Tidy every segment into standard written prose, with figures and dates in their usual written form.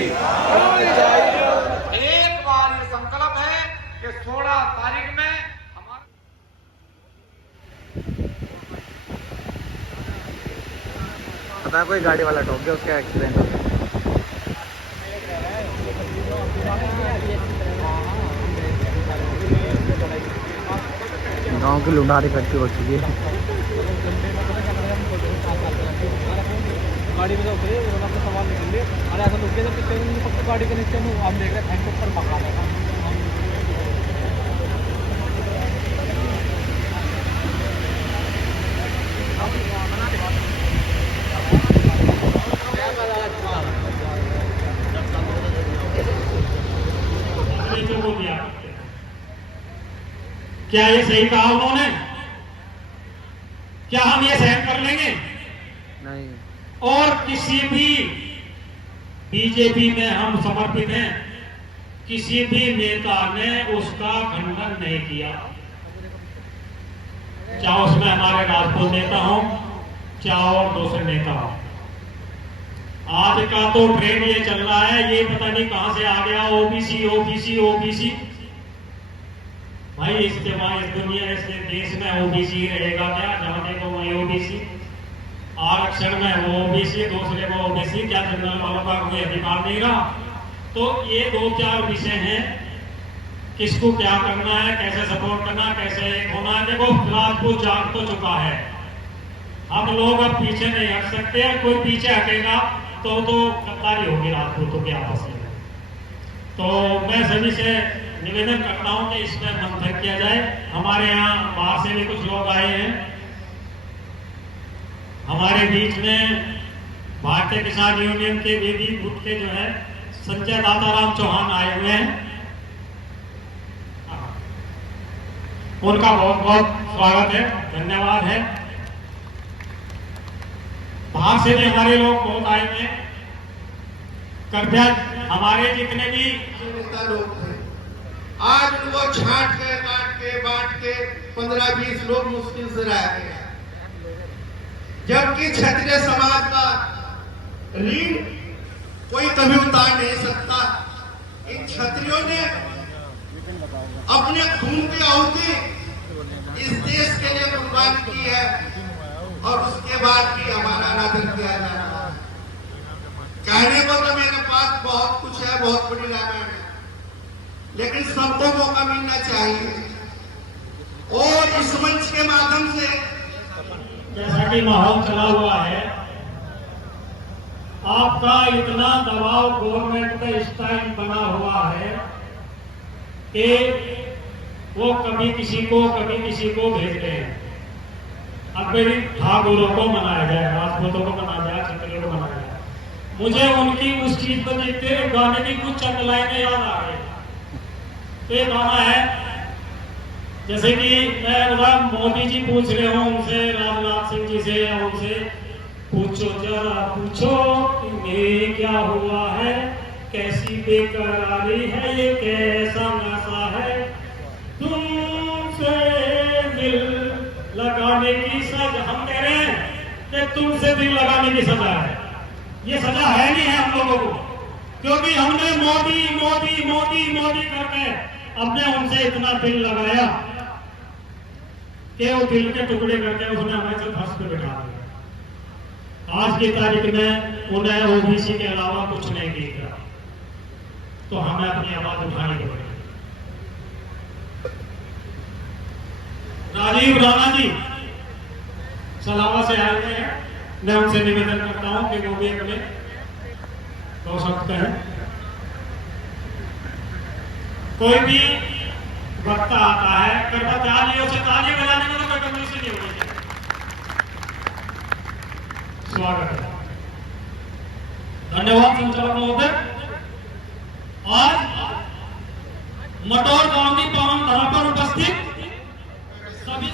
एक बार ये संकल्प है कि 16 तारीख में हमारा पता है कोई गाड़ी वाला ठोक गया, उसका एक्सीडेंट हो गया। गांव की लुंडारी इकट्ठी हो चुकी है। गाड़ी में उतरे अपना सामान निकल लिए। अरे ऐसा रुके थे पीछे पक्की गाड़ी के नीचे हम देख रहे हैं पर मकान है। क्या ये सही कहा उन्होंने? क्या हम ये सहन कर लेंगे? नहीं। और किसी भी बीजेपी में हम समर्पित हैं, किसी भी नेता ने उसका खंडन नहीं किया, चाहे उसमें हमारे राजपूत नेता हो चाहे और दूसरे नेता हो। आज का तो ट्रेंड ये चल रहा है, ये पता नहीं कहां से आ गया, ओबीसी ओबीसी ओबीसी। भाई इस दुनिया इस देश में ओबीसी रहेगा क्या? जहां देखो वही ओबीसी, आरक्षण में वो ओबीसी, दूसरे को ओबीसी, क्या जनरल वालों का कोई अधिकार नहीं रहा? तो ये 2-4 विषय हैं, किसको क्या करना है, कैसे सपोर्ट करना, कैसे एक होना है। देखो राजपूत जाग तो चुका है, हम लोग अब पीछे नहीं हट सकते। कोई पीछे हटेगा तो गद्दारी होगी राजपूतों के आपस में। तो मैं सभी से निवेदन करता हूं कि इसमें मंथन किया जाए। हमारे यहाँ बाहर से भी कुछ लोग आए हैं, हमारे बीच में भारतीय किसान यूनियन के वेदी ग्रुप के जो है संजय दाताराम चौहान आए हुए हैं, उनका बहुत बहुत स्वागत है, धन्यवाद है। बाहर से भी हमारे लोग बहुत आए हुए हैं। कृपया हमारे जितने भी नेता लोग थे, आज उनको छांट के काट के बांट के 15-20 लोग मुश्किल से रह गए, जबकि क्षत्रिय समाज का ऋण कोई कभी उतार नहीं सकता। इन क्षत्रियों ने अपने खून की आहुति इस देश के लिए कुर्बान की है और उसके बाद भी हमारा आराधन किया जा रहा है। कहने को तो मेरे पास बहुत कुछ है, बहुत बड़ी रामायण है, लेकिन सबको मौका मिलना चाहिए। और इस मंच के माध्यम से जैसा कि माहौल चला हुआ है, आपका इतना दबाव गवर्नमेंट पे इस टाइम बना हुआ है कि वो कभी किसी को भेज रहे हैं। अब मेरी ठाकुरों को मनाया जाए, राजपूतों को मनाया जाए, क्षत्रियों को मनाया जाए। मुझे उनकी उस चीज को देखते गाने की कुछ चंद लाइनें याद आ गई। तो ये गाना है, जैसे कि मैं मोदी जी पूछ रहे हूं उनसे, राजनाथ सिंह जी से, उनसे पूछो जरा पूछो मेरे क्या हुआ है, कैसी बेकरारी है, ये कैसा नशा है, तुमसे दिल लगाने की सजा। हम कह रहे हैं कि तुमसे दिल लगाने की सजा है। ये सजा है नहीं है हम लोगों को, क्योंकि हमने मोदी मोदी मोदी मोदी करके अपने उनसे इतना दिल लगाया कि वो दिल के टुकड़े करके उसने हमें से फंस पे बिठा दिया। आज की तारीख में उन्हें ओबीसी के अलावा कुछ नहीं दिख रहा, तो हमें अपनी आवाज उठानी पड़ेगी। राजीव राणा जी सलावा से आए हुए हैं, मैं उनसे निवेदन करता हूं कि वो भी अपने 2 शब्द कहें। कोई भी वक्ता आता है, कृपया तालियों से ताली बजाने में तो कोई कमी से नहीं होनी चाहिए। स्वागत है, धन्यवाद संचालक महोदय। आज मटौर गांव की पावन धरा पर उपस्थित सभी,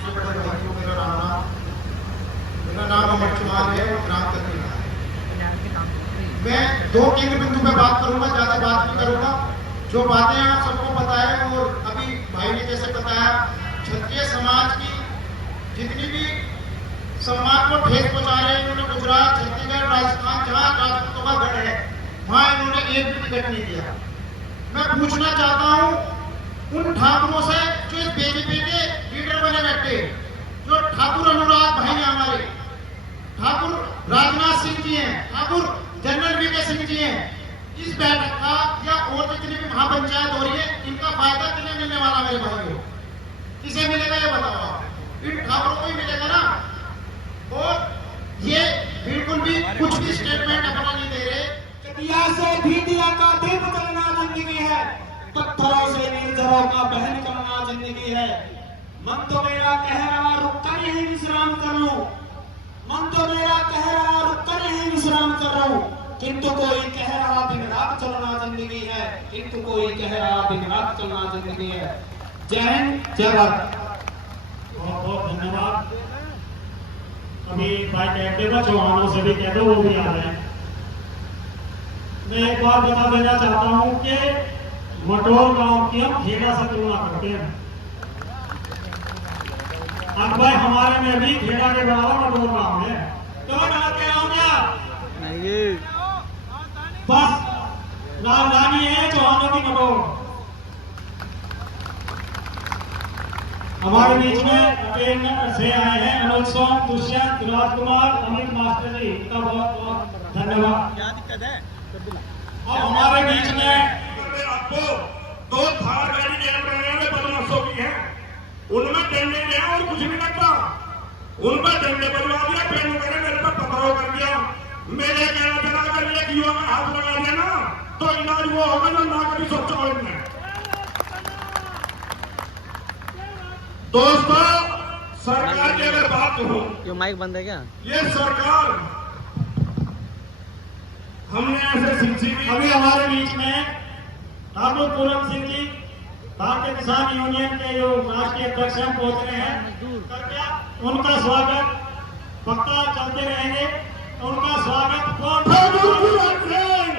मेरा नाम अमर कुमार है और ग्राम कतीरा है। मैं 2 केंद्र बिंदु पे बात करूंगा, ज्यादा बात नहीं करूंगा। जो बातें आप सबको पता है, और अभी भाई ने जैसे बताया, क्षत्रिय समाज की जितनी भी सम्मान को ठेस पहुंचा रहे हैं, इन्होंने गुजरात, छत्तीसगढ़, राजस्थान, जहां राजपूतों का गढ़ है, वहां इन्होंने एक भी टिकट नहीं दिया। मैं पूछना चाहता हूं उन ठाकुरों से जो इस बीजेपी के लीडर बने बैठे, जो ठाकुर अनुराग भाई हैं हमारे, ठाकुर राजनाथ सिंह जी हैं, ठाकुर जनरल वीके सिंह जी हैं, इस बैठक का या और जितनी भी महापंचायत हो रही है, इनका फायदा किन्हें मिलने वाला मेरे भाइयों? किसे मिलेगा ये बताओ आप? इन ठाकुरों को ही मिलेगा ना। और ये बिल्कुल भी कुछ भी स्टेटमेंट अपना नहीं दे रहे। चटिया से भी दिया का दिन बदलना जिंदगी है, पत्थरों से निर्जरों का बहन करना जिंदगी है। मन तो मेरा कह रहा रुक कर यही विश्राम कर लूं, मन तो मेरा कह रहा रुक कर यही विश्राम कर लूं, किंतु कोई कह रहा दिन रात चलना जिंदगी है, किंतु कोई कह रहा दिन रात चलना जिंदगी है। जय हिंद, जय भारत। बहुत बहुत धन्यवाद। अभी भाई कहते थे चौहानों से भी कहते वो भी आ रहे हैं। मैं एक बात बता देना चाहता हूं कि मटोर गांव की हम खेड़ा से तुलना करते हैं। अब भाई हमारे में भी खेड़ा के बराबर मटोर गांव है। तो गलत कह रहा हूं क्या? नहीं, बस राजधानी है चौहानों की मटोर। हमारे बीच में ट्रेन से आए हैं मनोज सोम, दुष्यंत, राजकुमार, अमित मास्टर जी, इनका बहुत बहुत धन्यवाद। क्या दिक्कत है? और हमारे बीच में आपको दो थार गाड़ी जैन बनाने में बदमाशों की है, उनमें डंडे हैं और कुछ नहीं लगता। उन पर डंडे बनवा दिया, पेड़ वगैरह मेरे पर पथराव कर दिया। मेरे कहना चला अगर एक युवा में हाथ लगा दिया ना तो इलाज वो होगा जो ना कभी सोचा हो इनने। दोस्तों, सरकार की अगर बात हो, क्यों माइक बंद है क्या? ये सरकार हमने ऐसे सिलसिले अभी हमारे बीच में ठाकुर पूरन सिंह जी भारतीय किसान यूनियन के जो राष्ट्रीय अध्यक्ष हैं पहुंच रहे हैं। कृपया उनका स्वागत, पक्का चलते रहेंगे। उनका स्वागत ठाकुर पूरन सिंह,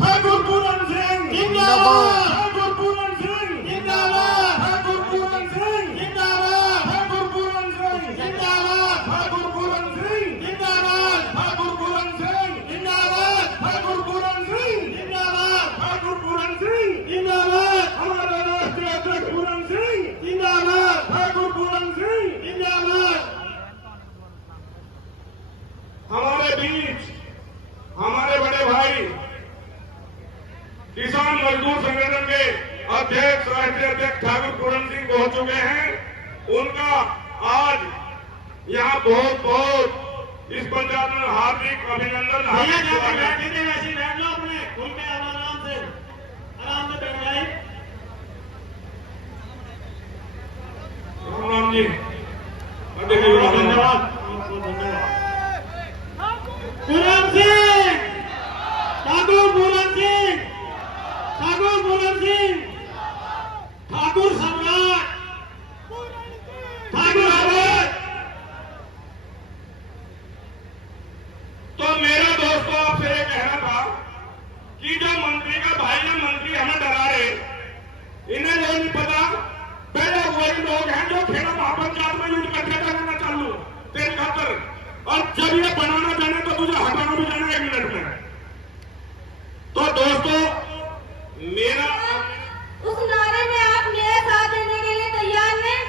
ठाकुर पूरन सिंह जिंदाबाद, ठाकुर पूरन सिंह जिंदाबाद, ठाकुर पूरन सिंह जिंदाबाद, ठाकुर पूरन सिंह जिंदाबाद, ठाकुर पूरन सिंह जिंदाबाद, ठाकुर पूरन सिंह जिंदाबाद, ठाकुर पूरन सिंह जिंदाबाद, ठाकुर पूरन सिंह जिंदाबाद, हमारा राष्ट्रीय अध्यक्ष पूरन सिंह जिंदाबाद, ठाकुर पूरन सिंह जिंदाबाद। हमारे बीच हमारे बड़े भाई किसान मजदूर संगठन के अध्यक्ष, राष्ट्रीय अध्यक्ष ठाकुर पूरन सिंह पहुंच चुके हैं। उनका आज यहाँ बहुत बहुत इस पंचायत में हार्दिक अभिनंदन। बैठे थे वैसे ही बैठ लो, अपने खुल के आराम से बैठ जाए। राम राम जी, धन्यवाद, धन्यवाद। पूरन सिंह, ठाकुर पूरन सिंह, ठाकुर पूरन सिंह, ठाकुर सम्राट, ठाकुर अवध। तो मेरा दोस्तों आपसे ये कहना था कि जो मंत्री का भाई ने मंत्री हमें डरा रहे, इन्हें जो नहीं पता, पहले वही लोग हैं जो खेड़ा महापंचायत में लूट करके करना चालू तेरे खातर, और जब ये बनाना जाने तो तुझे हटाना भी जाना 1 मिनट में। तो दोस्तों, मेरा उस नारे में आप मेरे साथ देने के लिए तैयार हैं?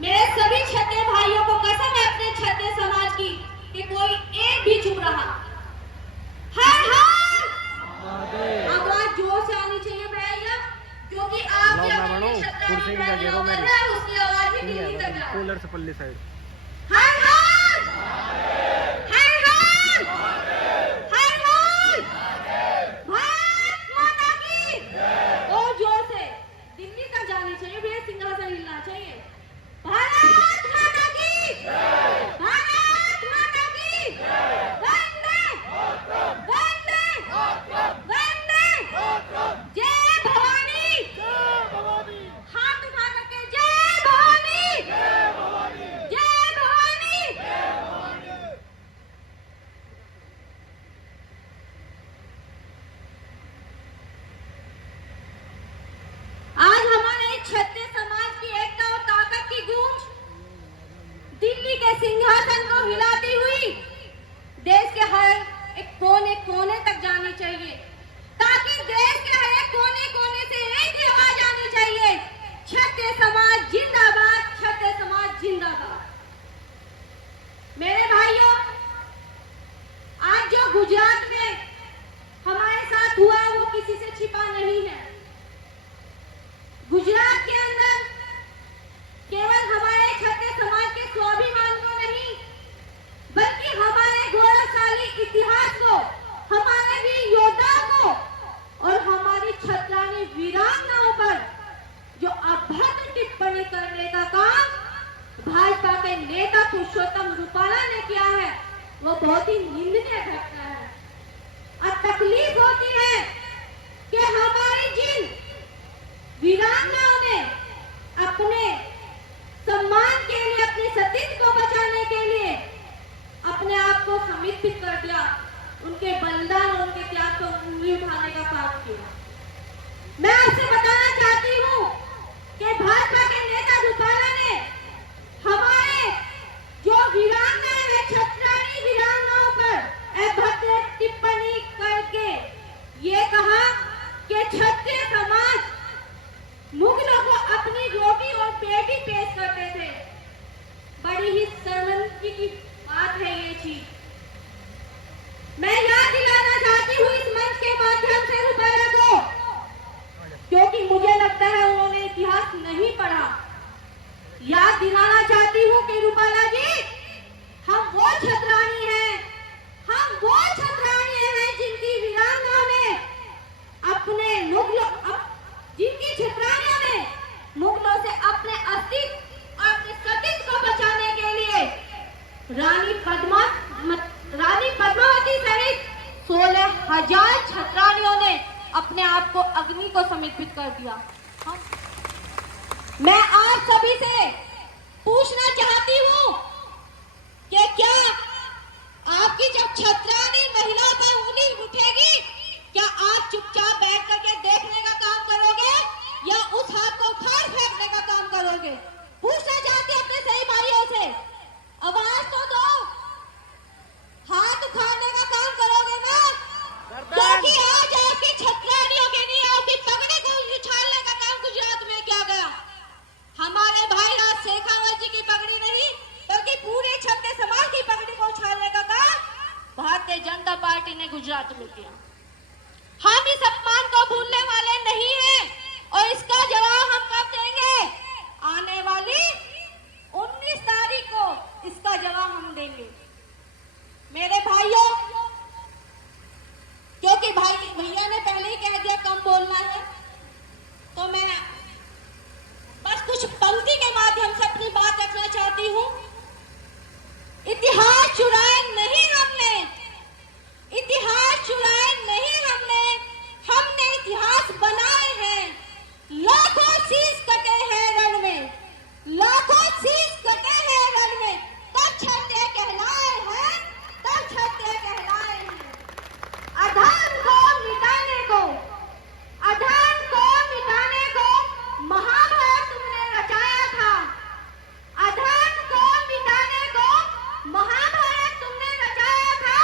मेरे सभी क्षत्रिय भाइयों को कसम है अपने क्षत्रिय समाज की कि कोई एक भी चुप रहा। हर हर आवाज जोर से आनी चाहिए भैया, क्योंकि आप कुर्सी का घेरो में उसकी आवाज भी नहीं कर रहा। कूलर से पल्ली साइड। हर हर हर हर हर हर भारत माता की। और जोर से दिल्ली तक जानी चाहिए भैया, सिंहासन हिलना चाहिए। भारत माता की, भारत माता की, वंदे वंदे वंदे, जय भवानी। हाथ उठा करके जय भवानी, जय गुजरात में हमारे साथ हुआ वो किसी से छिपा नहीं है। गुजरात के अंदर केवल हमारे क्षत्रिय समाज के स्वाभिमान को नहीं, बल्कि हमारे गौरवशाली इतिहास को, हमारे वीर योद्धाओं को और हमारी क्षत्राणी वीरांगनाओं पर जो अभद्र टिप्पणी करने का काम भाजपा के नेता पुरुषोत्तम रूपाला ने किया है, वो बहुत ही निंदनीय घटना है। और तकलीफ होती है कि हमारी जिन वीरांगनाओं ने अपने सम्मान के लिए, अपनी सतीत्व को बचाने के लिए अपने आप को समर्पित कर दिया, उनके बलिदान, उनके त्याग को उंगली उठाने का काम किया। मैं आपसे बताना चाहती हूँ कि भाजपा के नेता रूपाला ने हमारे जो वीरांगनाएं हैं, क्षत्राणी वीरांगनाओं पर अभद्र टिप्पणी करके ये कहा कि क्षत्रिय समाज मुगलों को अपनी रोटी और पेटी पेश करते थे। बड़ी ही शर्मिंदगी की बात है ये चीज। मैं याद दिलाना चाहती हूँ इस मंच के माध्यम से रूपाला को, क्योंकि मुझे लगता है उन्होंने इतिहास नहीं पढ़ा। याद दिलाना चाहती हूँ कि रूपाला जी, हम वो क्षत्राणी हैं, हम वो क्षत्राणी हैं जिनकी वीरांगनाओं ने अपने मुगलों, जिनकी क्षत्राणियों ने मुगलों से अपने अस्तित्व और अपने सतीत्व को बचाने के लिए रानी पद्मावती सहित 16,000 क्षत्राणियों ने अपने आप को अग्नि को समर्पित कर दिया। मैं आप सभी से पूछना चाहती हूँ कि क्या आपकी जब क्षत्राणी महिला पर उंगली उठेगी, क्या आप चुपचाप बैठ करके देखने का काम करोगे या उस हाथ को उखाड़ फेंकने का काम करोगे? पूछना चाहती अपने सही भाइयों से, आवाज तो दो, हाथ उखाड़ने का काम करोगे ना? क्योंकि आज आपकी क्षत्राणियों के लिए आपकी पगड़ी को उछालने का काम गुजरात में किया गया। हमारे भाई राज शेखावत जी की पगड़ी नहीं, बल्कि पूरे क्षत्रिय समाज की पगड़ी को उछालने का काम भारतीय जनता पार्टी ने गुजरात में किया। हम इस अपमान को भूलने वाले नहीं हैं और इसका जवाब हम कब देंगे? आने वाली 19 तारीख को इसका जवाब हम देंगे। मेरे भाइयों, क्योंकि भैया ने पहले ही कह दिया कम बोलना है, तो मैं बस कुछ पंक्ति के माध्यम से अपनी बात रखना चाहती हूँ। इतिहास चुराए नहीं हमने, इतिहास चुराए नहीं हमने इतिहास बनाए हैं। लाखों शीश कटे हैं रण में, लाखों शीश कटे हैं रण में, तब क्षत्रिय कहलाए हैं, तब क्षत्रिय कहलाए हैं। अधर्म को मिटाने को, अधर्म को मिटाने को महाभारत तुमने रचाया था। अधर्म को मिटाने को महाभारत तुमने रचाया था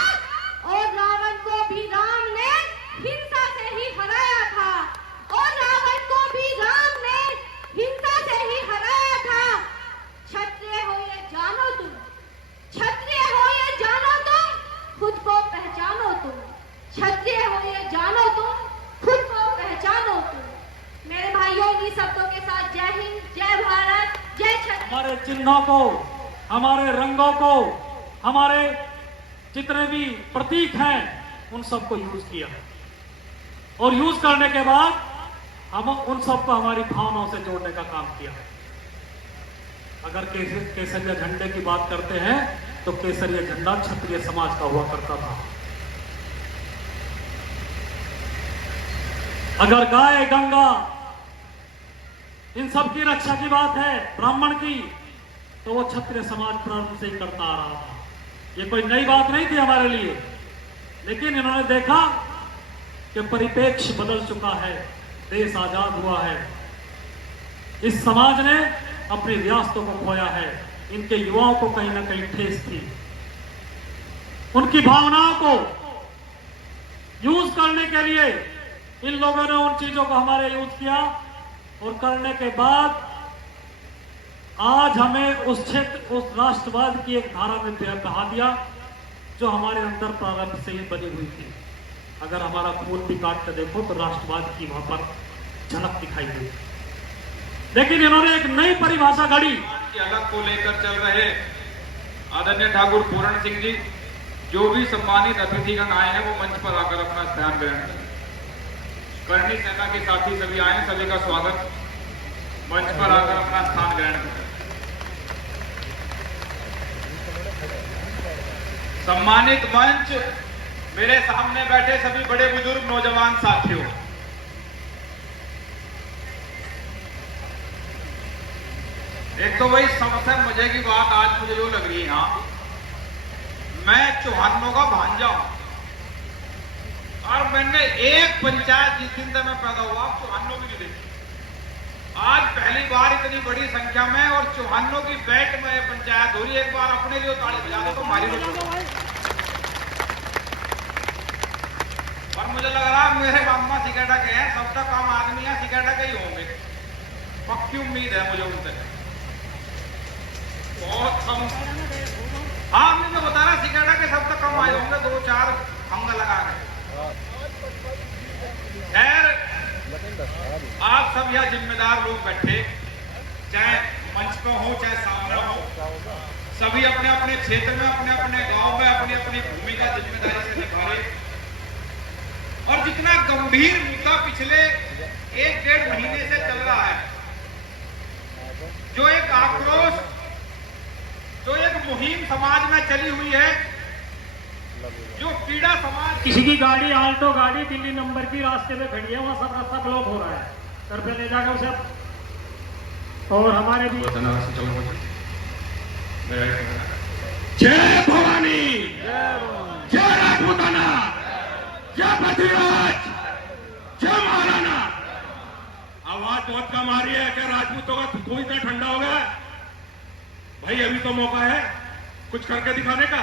और रावण को भी राम ने हिंसा से ही हराया था, और रावण को भी राम ने हिंसा से ही हराया था। क्षत्रिय हो ये जानो तुम, क्षत्रिय हो ये जानो तुम, खुद को पहचानो तुम, क्षत्रिय हो ये जानो तुम, खुद को पहचानो तुम। मेरे भाइयों, इन्हीं शब्दों के साथ जय हिंद, जय भारत, जय क्षत्रिय। हमारे चिन्हों को, हमारे रंगों को, हमारे जितने भी प्रतीक हैं, उन सबको यूज किया और यूज करने के बाद हम उन सबको हमारी भावनाओं से जोड़ने का काम किया। अगर केसरिया झंडे की बात करते हैं तो केसरिया झंडा क्षत्रिय समाज का हुआ करता था। अगर गाय गंगा इन सब की रक्षा की बात है, ब्राह्मण की, तो वो क्षत्रिय समाज प्रारंभ से ही करता आ रहा था। ये कोई नई बात नहीं थी हमारे लिए, लेकिन इन्होंने देखा कि परिप्रेक्ष्य बदल चुका है, देश आजाद हुआ है, इस समाज ने अपनी रियासतों को खोया है, इनके युवाओं को कहीं ना कहीं ठेस थी, उनकी भावनाओं को यूज करने के लिए इन लोगों ने उन चीजों को हमारे यूज किया और करने के बाद आज हमें उस क्षेत्र, उस राष्ट्रवाद की एक धारा में बहा दिया जो हमारे अंदर प्रारंभ से ही बनी हुई थी। अगर हमारा खून भी काट कर देखो तो राष्ट्रवाद की वहां पर झलक दिखाई दी। लेकिन इन्होंने एक नई परिभाषा गढ़ी की अलग को लेकर चल रहे आदरणीय ठाकुर पूरण सिंह जी, जो भी सम्मानित अतिथिगण आए हैं वो मंच पर आकर अपना स्थान ग्रहण करें। करनी सेना के साथी सभी आए हैं, सभी का स्वागत। मंच पर आकर अपना स्थान ग्रहण करें। सम्मानित मंच, मेरे सामने बैठे सभी बड़े बुजुर्ग नौजवान साथियों, एक तो वही सबसे मजे की बात आज मुझे जो लग रही है यहाँ, मैं चौहानों का भांजा हूं और मैंने एक पंचायत जिस दिन से मैं पैदा हुआ चौहानों की नहीं देखी। आज पहली बार इतनी बड़ी संख्या में और चौहानों की बैठ में पंचायत हो रही है। एक बार अपने लिए ताली बजा दो तो हमारी और मुझे लग रहा मेरे मामा सिकेटा के हैं, सबका काम आदमी है सिकेटा के ही होंगे, पक्की उम्मीद है मुझे उनसे। बहुत कम, हाँ मैं बता रहा सिकेटा के सब तक कम आए होंगे, 2-4 हंगा लगा के। खैर आप सब यहाँ जिम्मेदार लोग बैठे, चाहे मंच पर हो चाहे सामने हो, सभी अपने अपने क्षेत्र में अपने अपने गांव में अपनी अपनी भूमिका जिम्मेदारी से निभा रहे। और जितना गंभीर मुद्दा पिछले 1-1.5 महीने से चल रहा है, जो एक आक्रोश, जो एक मुहिम समाज में चली हुई है, जो पीड़ा समाज, किसी की गाड़ी आल्टो गाड़ी दिल्ली नंबर की रास्ते में खड़ी है, वहां सब रास्ता ब्लॉक हो रहा है, कृपया ले जाकर उसे। और हमारे भी जय भवानी, जय राजपूताना, जय पृथ्वीराज, जय महाराणा। आवाज बहुत कम आ रही है कि राजपूतों का खून इतना ठंडा हो गया। भाई अभी तो मौका है कुछ करके दिखाने का।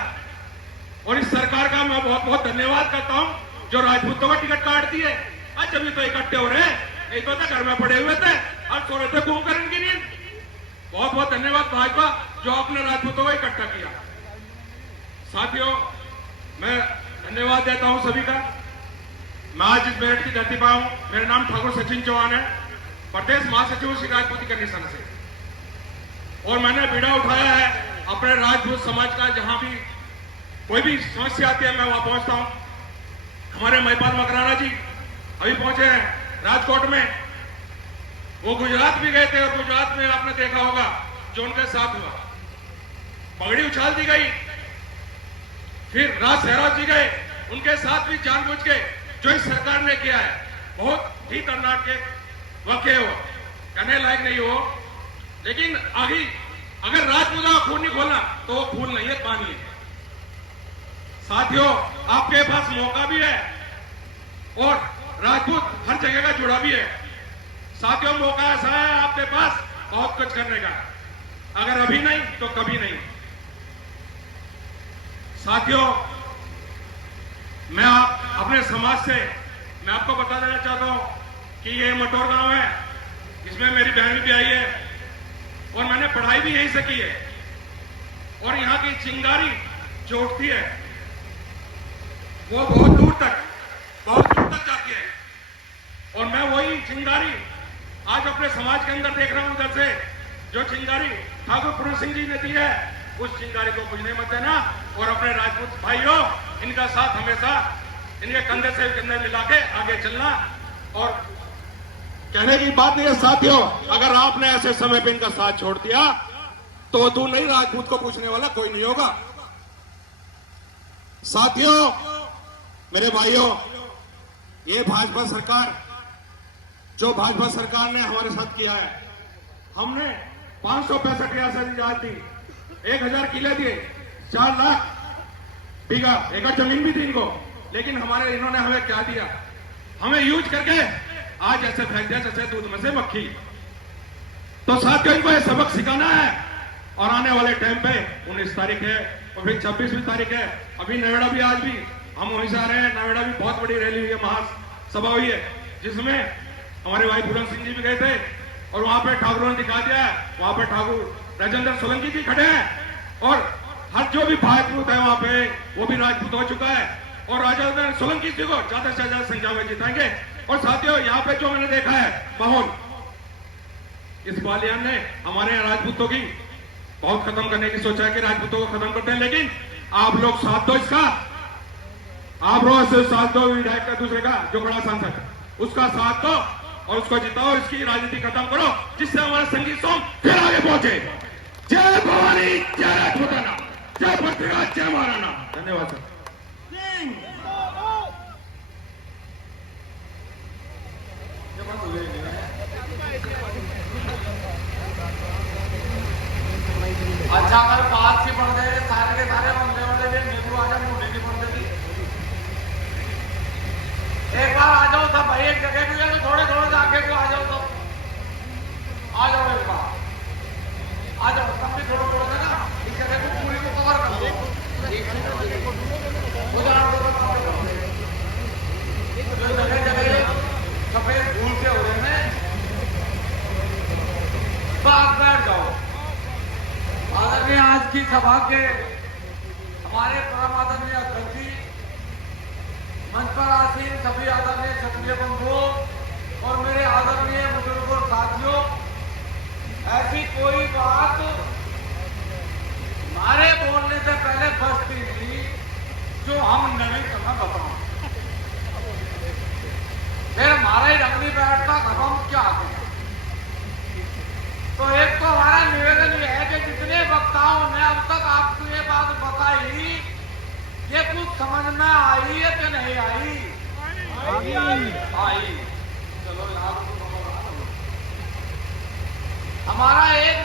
और इस सरकार का मैं बहुत बहुत धन्यवाद करता हूं जो राजपूतों का टिकट काटती है। आज अभी तो इकट्ठे हो रहे हैं, नहीं तो घर में पड़े हुए थे, अब सो रहे थे घूम कर इनकी नींद। बहुत बहुत धन्यवाद भाजपा जो आपने राजपूतों को इकट्ठा किया। साथियों, मैं धन्यवाद देता हूं सभी का। मैं आज इस मेरठ की धरती पर हूं। मेरा नाम ठाकुर सचिन चौहान है, प्रदेश महासचिव श्री राजपूती करनी संघ से। और मैंने बीड़ा उठाया है अपने राजपूत समाज का। जहां भी कोई भी समस्या आती है मैं वहां पहुंचता हूं। हमारे महिपाल मकराना जी अभी पहुंचे हैं राजकोट में। वो गुजरात भी गए थे और गुजरात में आपने देखा होगा जो उनके साथ हुआ, पगड़ी उछाल दी गई। फिर राज सहराज जी गए, उनके साथ भी जानबूझ के जो इस सरकार ने किया है बहुत ही दर्दनाक के वाकये हो, कहने लायक नहीं हो। लेकिन आगे अगर राजपूतों का खून नहीं खोलना तो वो खून नहीं है, पानी है। साथियों, आपके पास मौका भी है और राजपूत हर जगह का जुड़ा भी है। साथियों, मौका ऐसा है आपके पास बहुत कुछ करने का, अगर अभी नहीं तो कभी नहीं। साथियों, मैं अपने समाज से मैं आपको बता देना चाहता हूं कि ये मटोर गांव है, इसमें मेरी बहन भी आई है और मैंने पढ़ाई भी यहीं से की है। और यहाँ की चिंगारी जो उठती है वो बहुत दूर तक जाती है। और मैं वही चिंगारी आज अपने समाज के अंदर देख रहा हूं। उधर से जो चिंगारी ठाकुर पूरण सिंह जी ने दी है, उस चिंगारी को बुझने मत देना। और अपने राजपूत भाइयों, इनका साथ हमेशा, इनके कंधे से कंधे मिला के आगे चलना। और कहने की बात नहीं है साथियों, अगर आपने ऐसे समय पे इनका साथ छोड़ दिया तो तू नहीं, राजपूत को पूछने वाला कोई नहीं होगा। साथियों, मेरे भाइयों, ये भाजपा सरकार, जो भाजपा सरकार ने हमारे साथ किया है, हमने 565 रियासत इजाजत दी, 1000 किले दिए, 4 लाख बीघा एकड़ जमीन भी दी इनको। लेकिन इन्होंने हमें क्या दिया? हमें यूज करके आज ऐसे फेंक दिया जैसे दूध में से मक्खी। तो साथियों, इनको ये सबक सिखाना है। और आने वाले टाइम पे 19 तारीख है और फिर 26वीं तारीख है। अभी नोएडा भी, आज भी हम वहीं से आ रहे हैं। नोएडा भी बहुत बड़ी रैली हुई है, महासभा हुई है, जिसमें हमारे भाई पूरण सिंह जी भी गए थे। और वहां पे ठाकुरों ने दिखा दिया है, वहां पे ठाकुर राजेंद्र सोलंकी जी खड़े हैं और हर जो भी भाईपूत है वहां पे वो भी राजपूत हो चुका है और राजा सोलंकी जी को ज्यादा से ज्यादा संख्या में जिताएंगे। और साथियों यहाँ पे जो मैंने देखा है माहौल, इस बालियान ने हमारे यहाँ राजपूतों की बहुत खत्म करने की सोचा है कि राजपूतों को खत्म करते हैं, लेकिन आप लोग साथ दो इसका, आप रोज से साथ दो विधायक का दूसरे का जो बड़ा सांसद उसका साथ दो और उसको जिताओ, इसकी राजनीति खत्म करो जिससे हमारा संगीत सॉन्ग फिर आगे पहुंचे। जय भवानी, जय राजपूताना, जय पृथ्वीराज, जय महाराणा। धन्यवाद सर। अच्छा अगर बात की बढ़ गए सारे के सारे बंदे वाले भी नेहरू आजा मुंडे की बढ़ गई। एक बार आ जाओ सब भाई, एक जगह भी है तो थोड़े थोड़े आगे को आ जाओ, सब आ जाओ एक बार, आ जाओ सब भी थोड़ा थोड़ा सा ना इस जगह को पूरी को कवर कर दो। जगह जगह सफेद धूल के हो रहे हैं, बात बैठ जाओ। आदरणीय आज की सभा के हमारे परम आदरणीय अध्यक्ष जी, मंच पर आसीन सभी आदरणीय क्षत्रिय बंधुओं और मेरे आदरणीय बुजुर्गों साथियों, ऐसी कोई बात हमारे बोलने से पहले बचती नहीं जो हम नहीं समय बताओ, फिर हमारा ही रंग नहीं बैठता, अब हम क्या करें। तो एक तो हमारा निवेदन ये है कि जितने वक्ताओं ने अब तक आपको ये बात बताई, ये कुछ समझ में आई है कि नहीं आई? आई। चलो यार हमारा एक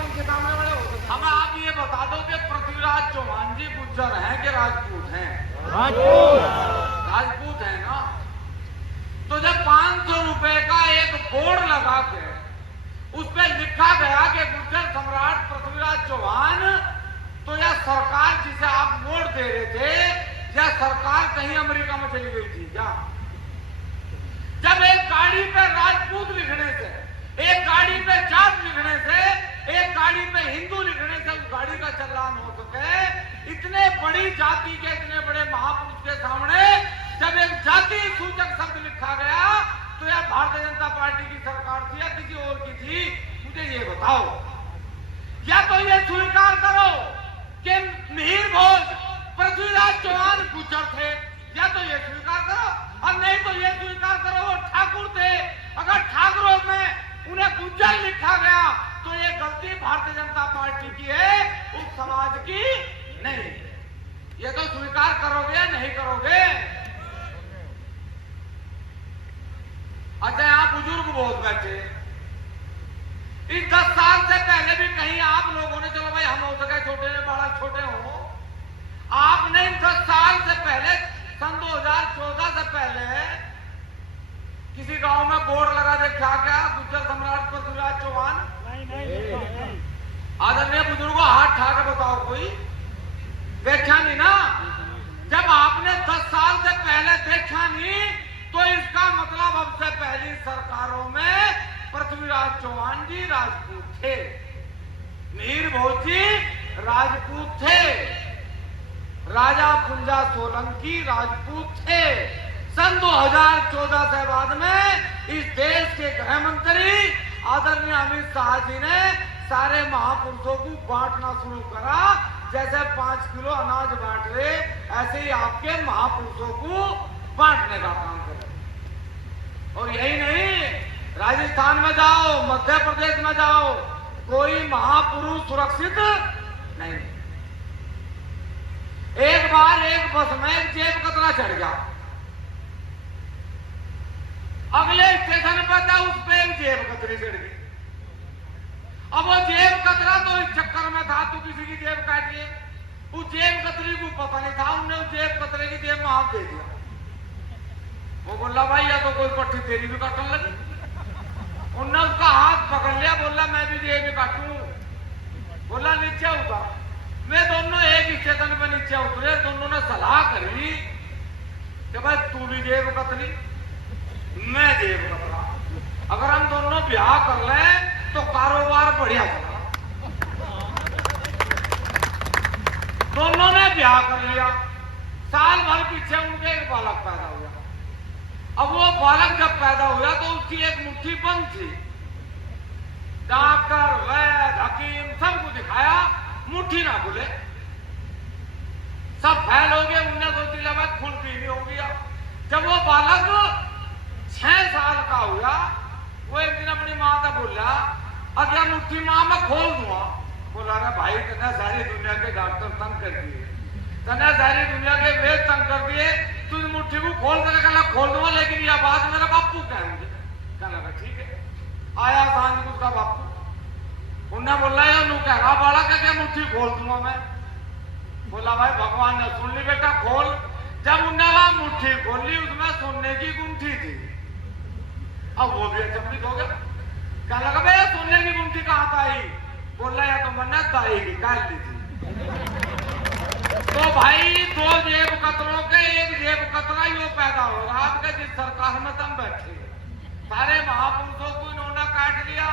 उनके सामने बड़े होते, हमें आप ये बता दो कि पृथ्वीराज चौहान जी गुज्जर हैं कि राजपूत हैं? राजपूत हैं ना। तो जब 500 रुपए का एक बोर्ड लगा के उस पर लिखा गया कि गुर्जर सम्राट पृथ्वीराज चौहान, तो यह सरकार जिसे आप वोट दे रहे थे, यह सरकार कहीं अमेरिका में चली गई थी क्या? जब एक गाड़ी पे राजपूत लिखने से, एक गाड़ी पे जाट लिखने से, एक गाड़ी पे हिंदू लिखने से उस गाड़ी का चलान हो सके, इतने बड़ी जाति के इतने बड़े महापुरुष के सामने जब एक जाति सूचक शब्द लिखा गया तो यह भारतीय जनता पार्टी की सरकार थी या किसी और की थी? मुझे ये बताओ। या तो ये स्वीकार करो कि मिहिर भोज पृथ्वीराज चौहान गुज्जर थे, या तो ये स्वीकार करो, और नहीं तो ये स्वीकार करो वो ठाकुर थे। अगर ठाकुरों में उन्हें गुज्जर लिखा गया तो ये गलती भारतीय जनता पार्टी की है, उस समाज की नहीं। ये तो स्वीकार करोगे या नहीं करोगे? अच्छा यहाँ बुजुर्ग बहुत बैठे, इस 10 साल से पहले भी कहीं आप लोगों ने, चलो भाई हम हो सके छोटे बड़ा छोटे हो, आपने इन 10 साल से पहले सन 2014 से पहले किसी गांव में बोर्ड लगा देखा क्या गुज्जर सम्राट पृथ्वीराज चौहान? आदरणीय बुजुर्गों हाथ ठा के बताओ, कोई देखा नहीं ना। जब आपने 10 साल से पहले देखा नहीं तो इसका मतलब अब से पहली सरकारों में पृथ्वीराज चौहान जी राजपूत थे, मिहिर भोज जी राजपूत थे, राजा पुंजा सोलंकी राजपूत थे। सन 2014 से बाद में इस देश के गृह मंत्री आदरणीय अमित शाह जी ने सारे महापुरुषों को बांटना शुरू करा, जैसे 5 किलो अनाज बांट रहे ऐसे ही आपके महापुरुषों को बांटने का काम करें। और यही नहीं, राजस्थान में जाओ, मध्य प्रदेश में जाओ, कोई महापुरुष सुरक्षित नहीं। एक बार एक बस में एक जेब कतरा चढ़ गया, अगले स्टेशन पर था उस पर एक जेब कतरी चढ़ गई। अब वो जेब कतरा तो इस चक्कर में था तो किसी की जेब काट लिए, उस जेब कतरी को पता नहीं था, उन्होंने उस जेब कतरे की जेब में हाथ दे दिया। वो बोला भाई या तो कोई पट्टी तेरी भी काटने लगी, उन्होंने उसका हाथ पकड़ लिया, बोला मैं भी जेब काटूं, बोला नीचे उतर। मैं दोनों एक स्टेशन पे नीचे उतरे, दोनों ने सलाह करी कि भाई तू भी जेब कतरी मैं जेब कतरा, अगर हम दोनों ब्याह कर लें तो कारोबार बढ़िया चला। दोनों ने ब्याह कर लिया। साल भर पीछे उनके एक बालक पैदा हुआ। अब वो बालक जब पैदा हुआ तो उसकी एक मुट्ठी बंद थी। डॉक्टर, वैद्य, हकीम सबको दिखाया, मुट्ठी ना खुले। सब फैल हो गए। उन्हें सोची लगा खुलती नहीं हो गया। जब वो बालक 6 साल का हुआ, वो एक दिन अपनी माँ से बोला, अगर मुट्ठी माँ मैं खोल दूंगा। बोला, अरे भाई तने सारी दुनिया के डॉक्टर तंग कर दिए, तने सारी दुनिया के वेद तंग कर दिए, तू मुट्ठी को खोल कर कहला खोल दूंगा, लेकिन यह बात मेरा बापू कहेंगे। कहना ठीक है। आया सांझ को उसका बापू, उन्हें बोला यार नू कह रहा बाला क्या मुट्ठी खोल दूंगा मैं। बोला भाई भगवान ने सुन ली बेटा खोल। जब उन्हें वहां मुट्ठी खोली, उसमें सोने की गुंठी थी। अब वो भी अचंभित हो गया। क्या लगा भाई सोने की गुंठी कहां से आई। बोला या तो मैंने दाई की काट ली थी। तो भाई 2 जेब कतरों के एक जेब कतरा ही वो पैदा हो रहा। आपके जिस सरकार में तुम बैठे, सारे महापुरुषों को इन्होंने काट लिया,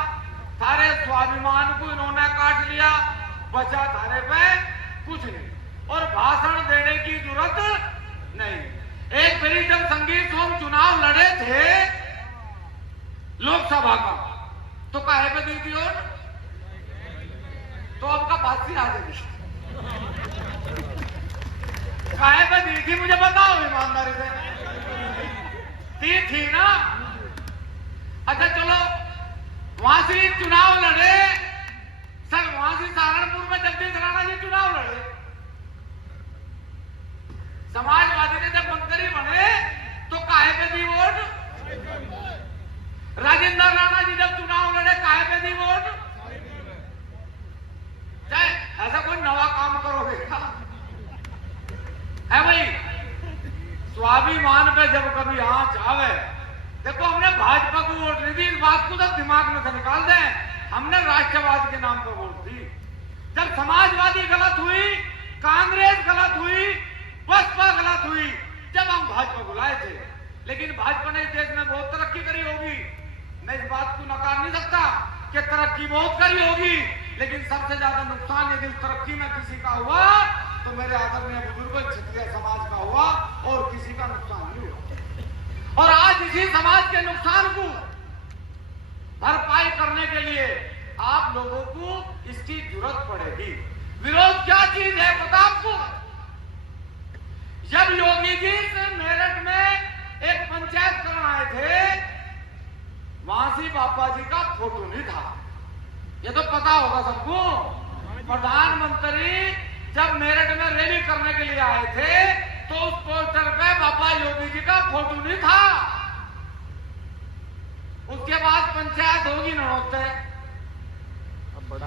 सारे स्वाभिमान को इन्होंने काट लिया, बचा थारे पे कुछ नहीं। और भाषण देने की जरूरत नहीं। एक बारी जब संगीत सोम चुनाव लड़े थे लोकसभा का, तो काहे पे दी थी और तो आपका फांसी आ जाएगी। काहे पे दी थी मुझे बताओ ईमानदारी से। दी थी ना। अच्छा चलो वहां से चुनाव लड़े सर, वहां से सहारनपुर में जगदीश राणा जी चुनाव लड़े। समाजवादी ने जब मंत्री बने तो काहे पे दी वोट। राजेंद्र राणा जी जब चुनाव लड़े काहे पे दी वोट। चाहे ऐसा कोई नवा काम करोगे क्या है भाई। स्वाभिमान पे जब कभी आंच आवे, देखो हमने भाजपा को वोट नहीं दी, इस बात को सब दिमाग में से निकाल दें। हमने राष्ट्रवाद के नाम पर वोट दी। जब समाजवादी गलत हुई, कांग्रेस गलत हुई, बसपा गलत हुई, जब हम भाजपा को लाए थे। लेकिन भाजपा ने देश में बहुत तरक्की करी होगी, मैं इस बात को नकार नहीं सकता कि तरक्की बहुत करी होगी, लेकिन सबसे ज्यादा नुकसान यदि तरक्की में किसी का हुआ तो मेरे आदरणीय बुजुर्गों क्षत्रिय समाज का हुआ और किसी का नुकसान नहीं हुआ। और आज इसी समाज के नुकसान को भरपाई करने के लिए आप लोगों को इसकी जरूरत पड़ेगी। विरोध क्या चीज है पता आपको। जब योगी जी से मेरठ में एक पंचायत करने आए थे, वहां से बापा जी का फोटो नहीं था। ये तो पता होगा सबको। प्रधानमंत्री जब मेरठ में रैली करने के लिए आए थे तो उस पोस्टर पे बाबा योगी जी का फोटो नहीं था। उसके बाद पंचायत होगी नौते,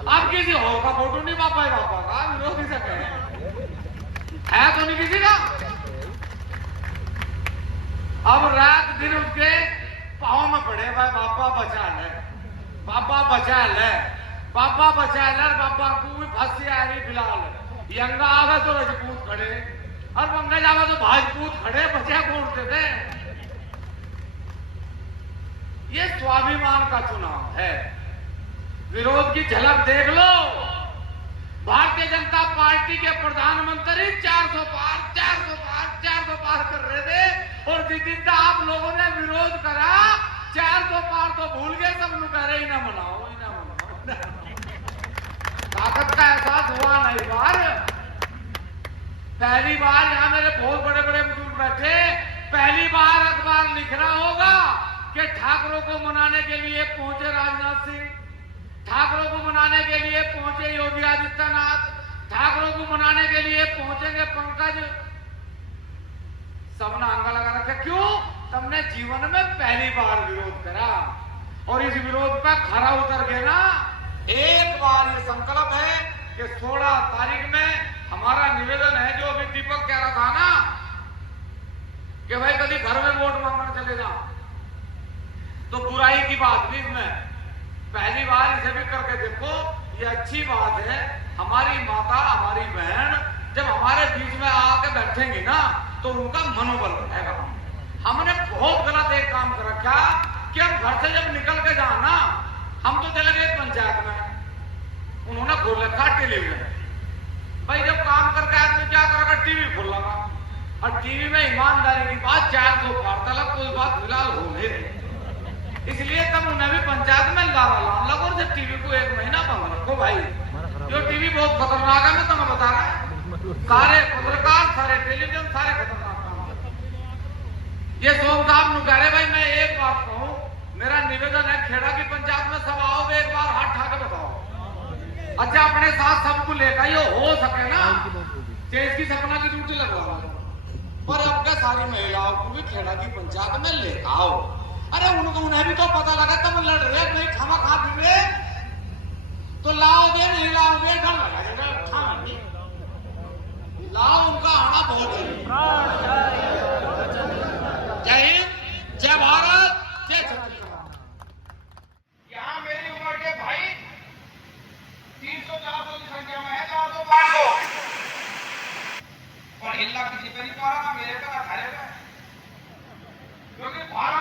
अब किसी और का फोटो नहीं बाबा का विरोधी से कहे है तो नहीं किसी का। अब रात दिन उसके पाँव में पड़े भाई बाबा बचा ले, बाबा बचा ले, बाबा बचा ले। बाबा को भी फांसी आ रही फिलहाल। यंगा आवे तो राजपूत खड़े और मंगल आवे तो भाजपूत खड़े, बचा कौन थे। ये स्वाभिमान का चुनाव है। विरोध की झलक देख लो। भारतीय जनता पार्टी के प्रधानमंत्री 400 पार कर रहे थे और जिस दिन आप लोगों ने विरोध करा 400 पार तो भूल गए। सब लोग कह रहे ही ना मनाओ, ही ना मनाओ। ताकत का एहसास हुआ नहीं बार। पहली बार यहाँ मेरे बहुत बड़े बड़े बुजुर्ग बैठे, पहली बार अखबार लिख रहा होगा कि ठाकरों को मनाने के लिए पहुंचे राजनाथ सिंह, ठाकरों को मनाने के लिए पहुंचे योगी आदित्यनाथ, ठाकरों को मनाने के लिए पहुंचेंगे पंकज। सबने अंगा लगा रखा। क्यों? तुमने जीवन में पहली बार विरोध करा और इस विरोध पर खरा उतर गए ना। एक बार ये संकल्प है कि 16 तारीख में हमारा निवेदन है, जो अभी दीपक कह रहा था ना कि भाई कभी घर में वोट मांगने चले जाओ, तो बुराई की बात नहीं। इसमें पहली बार इसे भी करके देखो, ये अच्छी बात है। हमारी माता, हमारी बहन जब हमारे बीच में आके बैठेंगी ना तो उनका मनोबल बढ़ेगा। हमने बहुत गलत एक काम कर रखा कि हम घर से जब निकल के जाना, हम तो चले गए पंचायत में, उन्होंने खोल रखा टेलीविजन। भाई जब काम करके आदमी क्या करेगा, टीवी खोल लगा, और टीवी में ईमानदारी की बात 400 वार्तालाप कोई बात फिलहाल हो नहीं रही। इसलिए तब उन्हें भी पंचायत में लावा लाने लगो, और जब टीवी को 1 महीना बंद रखो भाई। जो टीवी बहुत खतरनाक है, मैं तुम्हें बता रहा हूं, सारे पत्रकार, सारे टेलीविजन, सारे खतरनाक काम। ये सोम साहब नु कह रहे भाई, मैं एक बात कहूं, मेरा निवेदन है, खेड़ा की पंचायत में सब आओगे, एक बार हाथ उठा के बताओ। अच्छा अपने साथ सबको लेकर ये हो सके ना, चेस की सपना की ड्यूटी लगवा, पर अब क्या सारी महिलाओं को भी खेड़ा की पंचायत में लेकर आओ। अरे उनको उन्हें भी तो पता लगा तब लड़ रहे नहीं, खामा खा पी रहे, तो लाओगे नहीं लाओगे, डर लगा लाओ, उनका आना बहुत जरूरी। जय हिंद, जय भारत, जय छत्तीसगढ़। यहाँ मेरी उम्र के भाई 300-400 की संख्या में है, 400-500, और हिल्ला किसी पे नहीं पा रहा, मेरे पे ना खड़े पे, क्योंकि फार्म